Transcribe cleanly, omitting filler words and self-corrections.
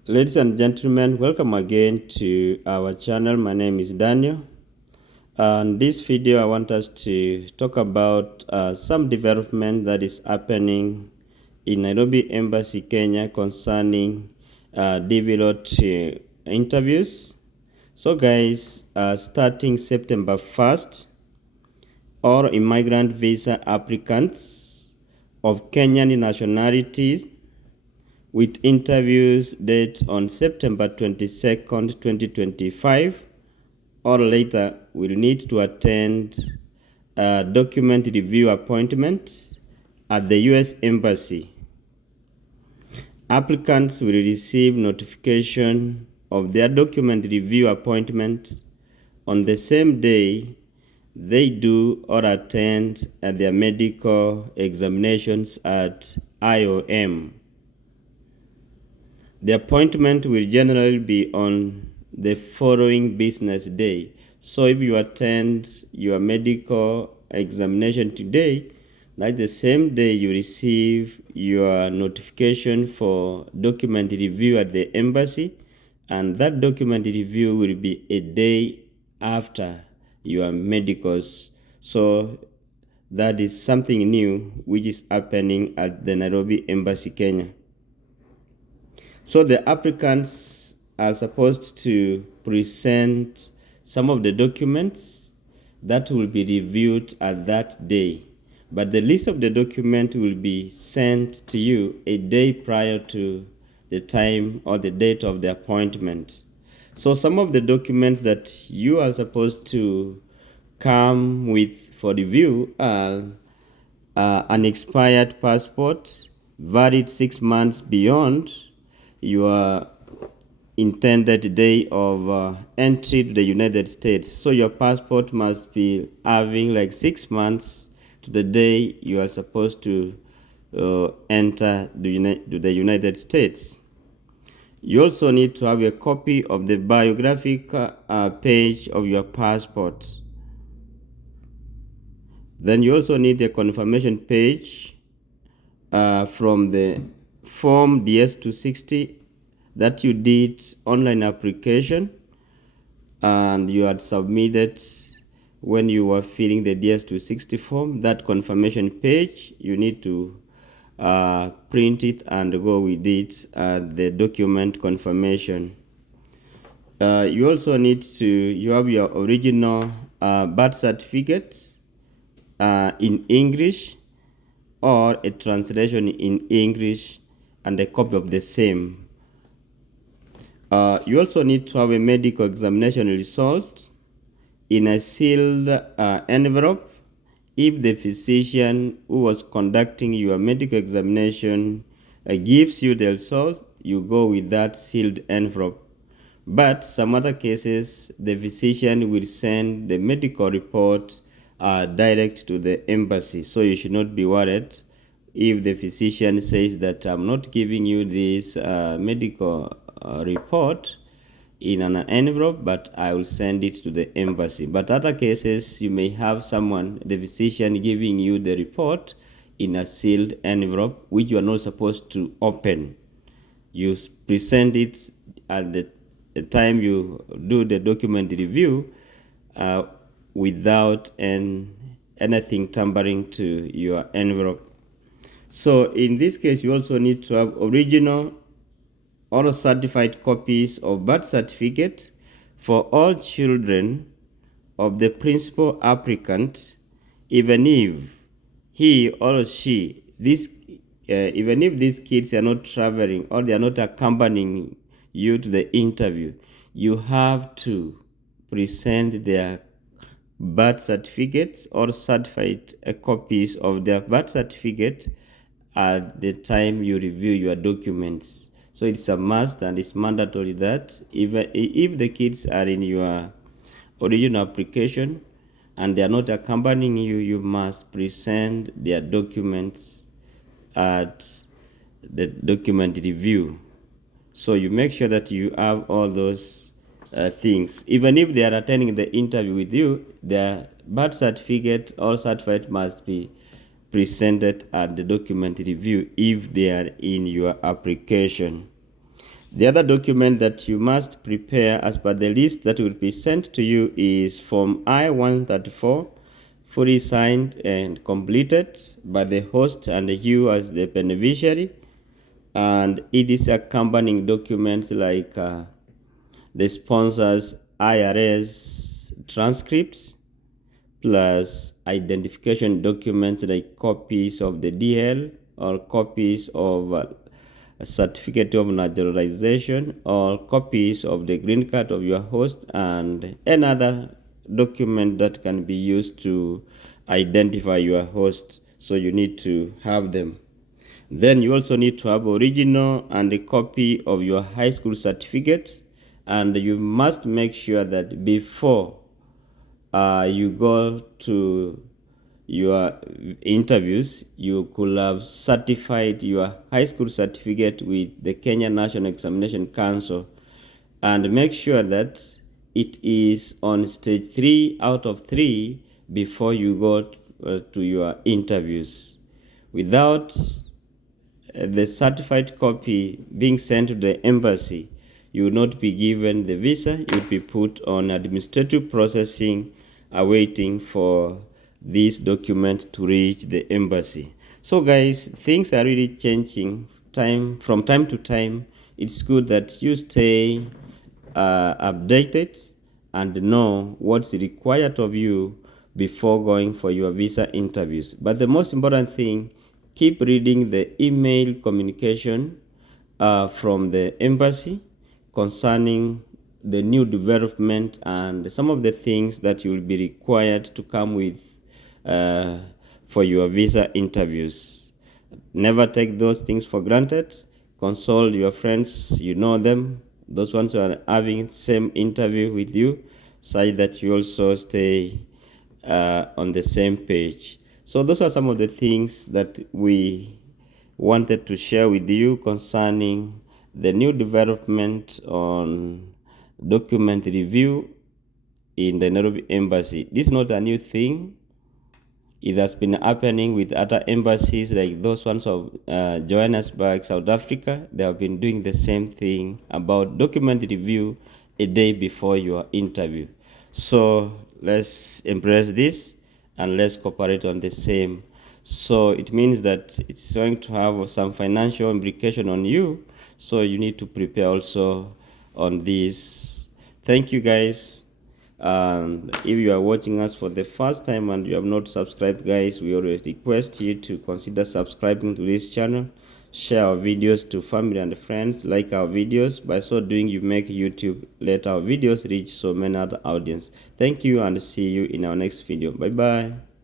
Ladies and gentlemen, welcome again to our channel. My name is Daniel. In this video, I want us to talk about some development that is happening in Nairobi Embassy, Kenya concerning DV interviews. So guys, starting September 1st, all immigrant visa applicants of Kenyan nationalities with interviews date on September 22nd, 2025 or later will need to attend a document review appointment at the U.S. Embassy. Applicants will receive notification of their document review appointment on the same day they do or attend their medical examinations at IOM. The appointment will generally be on the following business day. So if you attend your medical examination today, like the same day you receive your notification for document review at the embassy, and that document review will be a day after your medicals. So that is something new which is happening at the Nairobi Embassy, Kenya. So the applicants are supposed to present some of the documents that will be reviewed at that day. But the list of the document will be sent to you a day prior to the time or the date of the appointment. So some of the documents that you are supposed to come with for review are an expired passport, valid 6 months beyond your intended day of entry to the United States. So your passport must be having like 6 months to the day you are supposed to enter the United States. You also need to have a copy of the biographic page of your passport. Then you also need a confirmation page from the form DS-260 that you did online application and you had submitted when you were filling the DS-260 form. That confirmation page, you need to print it and go with it the document confirmation. You also need to, you have your original birth certificate in English or a translation in English and a copy of the same. You also need to have a medical examination result in a sealed envelope. If the physician who was conducting your medical examination gives you the result, you go with that sealed envelope. But some other cases, the physician will send the medical report direct to the embassy. So you should not be worried if the physician says that I'm not giving you this medical report in an envelope, but I will send it to the embassy. But other cases, you may have someone, the physician, giving you the report in a sealed envelope, which you are not supposed to open. You present it at the time you do the document review without anything tampering to your envelope. So in this case, you also need to have original or certified copies of birth certificate for all children of the principal applicant, even if he or she, even if these kids are not traveling or they are not accompanying you to the interview, you have to present their birth certificates or certified copies of their birth certificate at the time you review your documents. So it's a must and it's mandatory that if the kids are in your original application and they are not accompanying you, you must present their documents at the document review. So you make sure that you have all those things. Even if they are attending the interview with you, their birth certificate or certificate must be presented at the document review if they are in your application. The other document that you must prepare as per the list that will be sent to you is Form I-134, fully signed and completed by the host and you as the beneficiary. And it is accompanying documents like the sponsor's IRS transcripts, plus identification documents like copies of the DL or copies of a certificate of naturalization or copies of the green card of your host, and another document that can be used to identify your host. So you need to have them. Then you also need to have original and a copy of your high school certificate, and you must make sure that before you go to your interviews, you could have certified your high school certificate with the Kenya National Examination Council, and make sure that it is on stage 3 out of 3 before you go to your interviews. Without the certified copy being sent to the embassy, you will not be given the visa. You will be put on administrative processing, awaiting for this document to reach the embassy. So guys, things are really changing from time to time. It's good that you stay updated and know what's required of you before going for your visa interviews. But the most important thing, keep reading the email communication from the embassy concerning the new development and some of the things that you will be required to come with for your visa interviews. Never take those things for granted. Consult your friends, you know them, those ones who are having same interview with you, so that you also stay on the same page. So those are some of the things that we wanted to share with you concerning the new development on document review in the Nairobi Embassy. This is not a new thing. It has been happening with other embassies like those ones of Johannesburg, South Africa. They have been doing the same thing about document review a day before your interview. So let's embrace this and let's cooperate on the same. So it means that it's going to have some financial implication on you. So you need to prepare also on this. Thank you guys. And if you are watching us for the first time and you have not subscribed, guys, we always request you to consider subscribing to this channel. Share our videos to family and friends. Like our videos. By so doing, you make YouTube let our videos reach so many other audience. Thank you and see you in our next video. Bye bye.